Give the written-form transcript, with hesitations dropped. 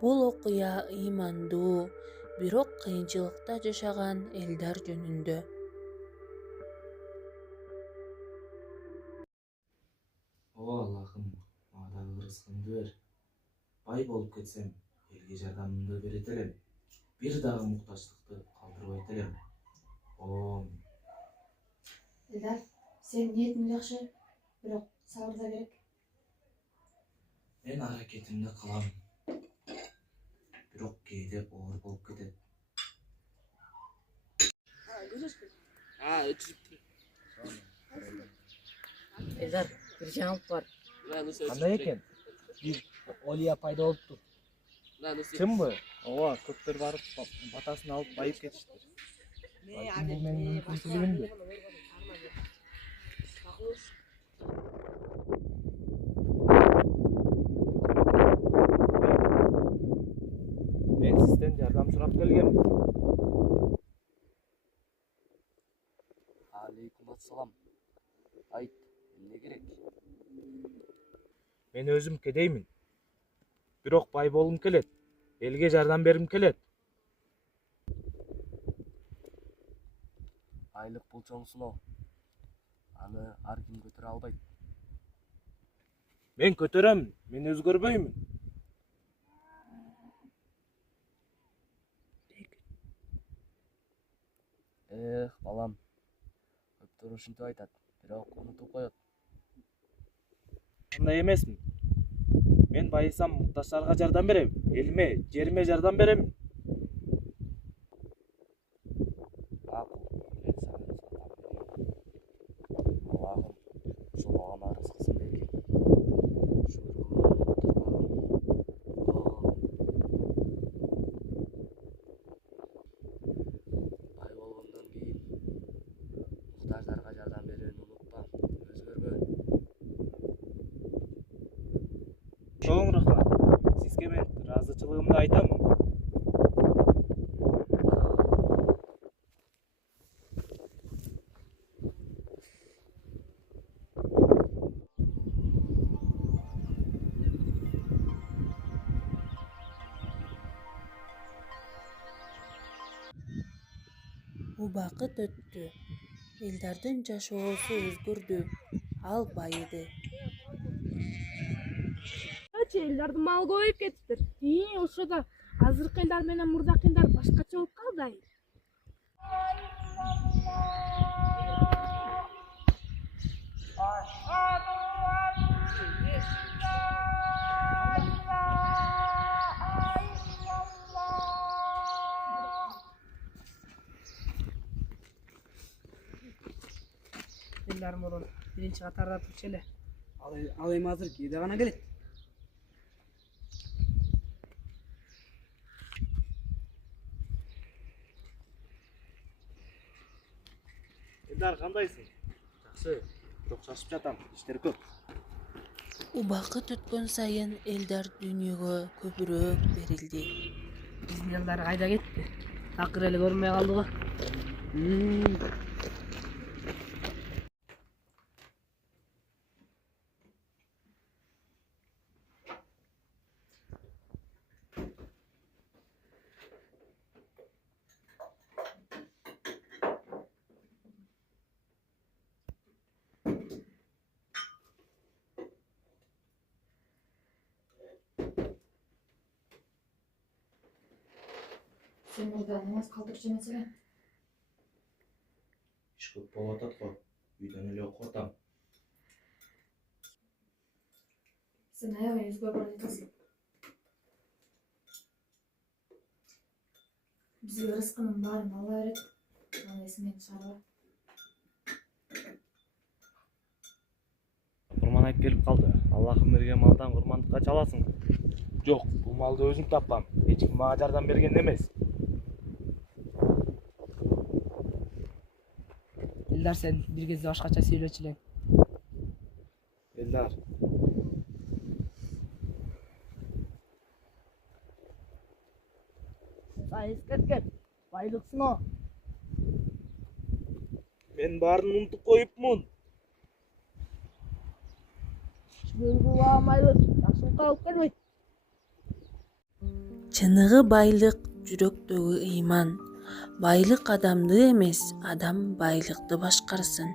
Бул окуя ыймандуу, бирок кыйынчылыкта жашаган элдер жөнүндө. О Аллахым, мага дагы рызкыңды бер. Бай болуп кетсем, элге жардамымды берет элем. Бир дагы муктачтыкты калтырбайт элем. О, Элдар, сенин ниетиң жакшы, бирок сабыр да керек. мен аракетимди кылам. Бирок кээде оор болуп кетет. Элдар, бир жаңылык бар. Кандай экен? Бир Олия пайда болуптур. Чынбы? Ооба, көптөр барып батасын алып байып кетиштир. Балким бул менин мүмкүнчүлүгүмдүр. Мен сизден жардам сурап келгем. Алейкум ассалам. Айт, эмне керек? Мен өзүм кедеймин. Бирок бай болгум келет. Элге жардам бергим келет. Айлык бул чоң сыноо. Аны ар ким көтөрө албайт. Мен көтөрөм, мен өзгөрбөймүн. Балам. Көптөр ушинтип айтат, бирок унутуп коет. Андай эмесмин. Мен байысам муктачтарга жардам берем. Элиме, жериме жардам берем. Макул, мен сага рызык берейин. Аллахым, ушул мага рызкысын бергин. Бай болгондон кийин муктаждарга жардам берүүнү унутпа, өзгөрбө. Чоң рахмат. Сизге мен ыраазычылыгымды айтам. Убакыт өттү. Элдардын жашоосу өзгөрдү. Ал байыды. Элдардын малы көбөйүп кетиптир. Ошо да азыркы элдар менен мурдакы элдар башкача болуп калды. Элдар мурун биринчи катарда турчу эле. Ал эми азыр кээде гана келет. Элдар кандайсың? Жакшы, бирок шашып жатам, иштер көп. Убакыт өткөн сайын элдер дүйнөгө көбүрөөк берилди. Биздин элдар кайда кетти? Такыр эле көрүнбөй калды го. Сен burada намаз калтырчу эмес элең. Иш көп болуп атат го. Үйдөн эле окуп атам. Сен аябай өзгөрүп бара жатасың. Бизге рызкынын баарын Алла берет. Аны эсиңден чыгарба. Курман айт келип калды. Аллахым берген малдан курмандыкка чаласың. Жок, бул малды өзүм тапкам. Эч ким мага жардам берген эмес. Элдар, сен бир кезде башкача сүйлөчү элең. Элдар, Эскерткен, байлык сыноо. мен баарын унутуп коюпмун. Иш менен кылбаган байлык жакшылыкка алып келбейт. Чыныгы байлык жүрөктөгү ыйман. Байлык адамды эмес, адам байлыкты башкарсын.